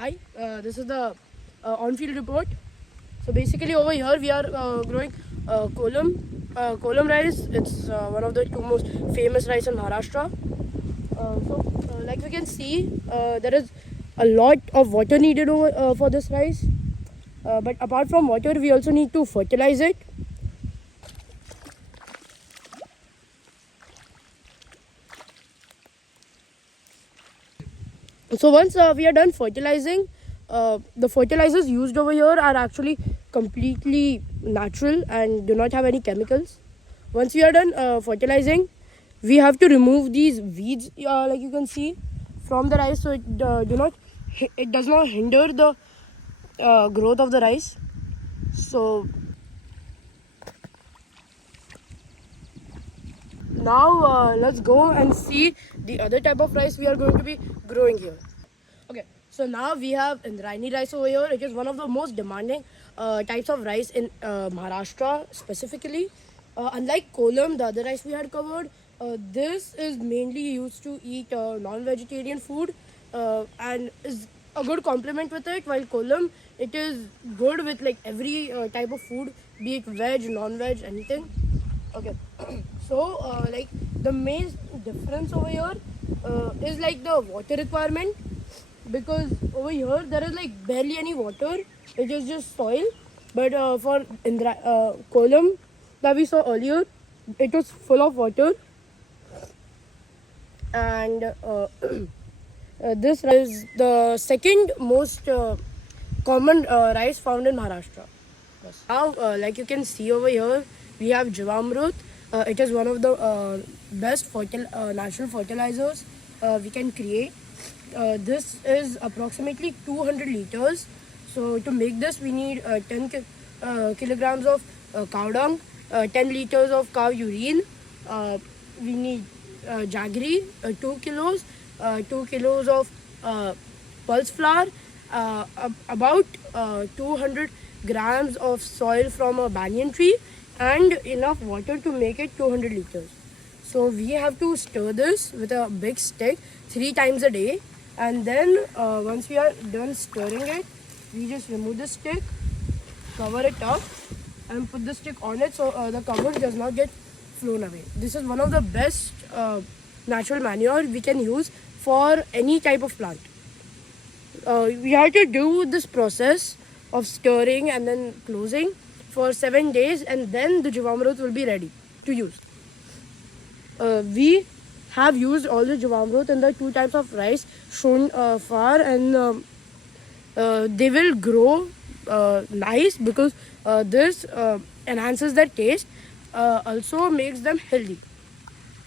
Hi, this is the on-field report. So basically over here we are growing kolam rice. It's one of the two most famous rice in Maharashtra. Like we can see, there is a lot of water needed for this rice. But apart from water, we also need to fertilize it. So once we are done fertilizing, the fertilizers used over here are actually completely natural and do not have any chemicals. Once we are done fertilizing, we have to remove these weeds, like you can see, from the rice, so it does not hinder the growth of the rice. So now let's go and see the other type of rice we are going to be growing here. Okay, so now we have Indrayani rice over here. It is one of the most demanding types of rice in Maharashtra specifically. Unlike kolam, the other rice we had covered, this is mainly used to eat non-vegetarian food and is a good complement with it. While kolam, it is good with like every type of food, be it veg, non-veg, anything. Okay, so like the main difference over here is like the water requirement, because over here there is like barely any water. It is just soil. But for kolam that we saw earlier, it was full of water. And this is the second most common rice found in Maharashtra. Yes. Now, like you can see over here, we have Jivamrut. It is one of the best natural fertilizers we can create. This is approximately 200 liters. So to make this, we need 10 kilograms of cow dung, 10 liters of cow urine. We need jaggery, 2 kilos, 2 kilos of pulse flour, about 200 grams of soil from a banyan tree, and enough water to make it 200 liters. So we have to stir this with a big stick 3 times a day, and then once we are done stirring it, we just remove the stick, cover it up, and put the stick on it so the cover does not get flown away. This is one of the best natural manure we can use for any type of plant. We have to do this process of stirring and then closing for 7 days, and then the Jivamrut will be ready to use. We have used all the Jivamrut in the 2 types of rice shown far, and they will grow nice because this enhances their taste, also makes them healthy.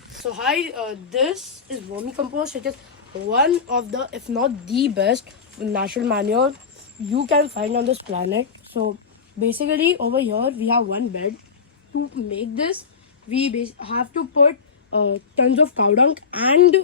So hi, this is vermicompost. It is one of the, if not the best natural manure you can find on this planet. So basically over here we have one bed. To make this, we have to put tons of cow dung and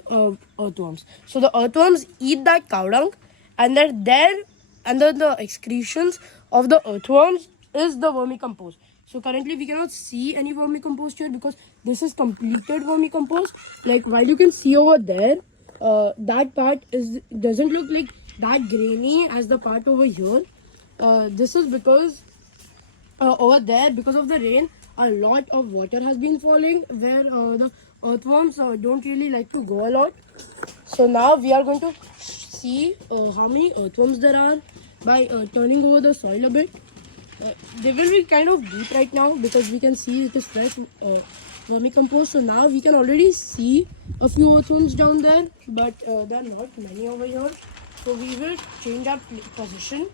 earthworms. So the earthworms eat that cow dung, and then there under the excretions of the earthworms is the vermicompost. So currently we cannot see any vermicompost here because this is completed vermicompost. Like while you can see over there, that part doesn't look like that grainy as the part over here. This is because over there, because of the rain, a lot of water has been falling where the earthworms don't really like to go a lot. So now we are going to see how many earthworms there are by turning over the soil a bit. They will be kind of deep right now because we can see it is fresh vermicompost. So now we can already see a few earthworms down there, but there are not many over here. So we will change our position.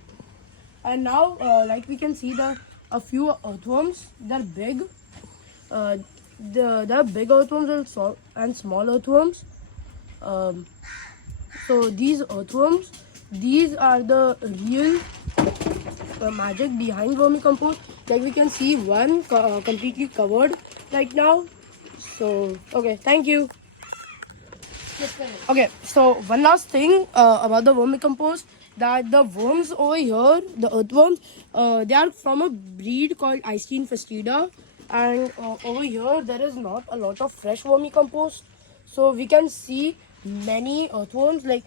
And now, like we can see, a few earthworms. They're big. There are big earthworms and small earthworms. So these earthworms, these are the real magic behind vermicompost. Like we can see one completely covered right now. So okay, thank you. Okay, so one last thing about the vermicompost, that the worms over here, the earthworms, they are from a breed called Eystein fastida, and over here there is not a lot of fresh vermicompost. So we can see many earthworms, like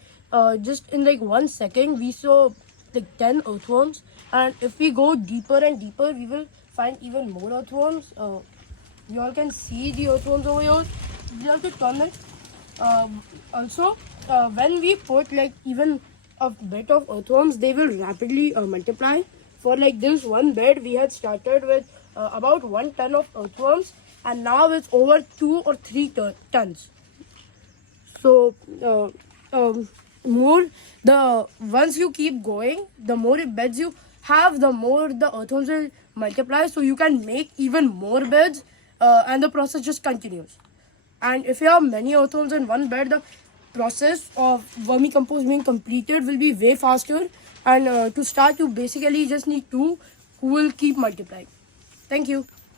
just in like 1 second we saw like 10 earthworms, and if we go deeper and deeper we will find even more earthworms. You all can see the earthworms over here. You have to turn it. Also, when we put like even a bit of earthworms, they will rapidly multiply. For like this one bed, we had started with about 1 ton of earthworms, and now it's over 2 or 3 tons. So, more the once you keep going, the more beds you have, the more the earthworms will multiply. So you can make even more beds, and the process just continues. And if you have many earthworms in one bed, the process of vermicompost being completed will be way faster. And to start, you basically just need two who will keep multiplying. Thank you.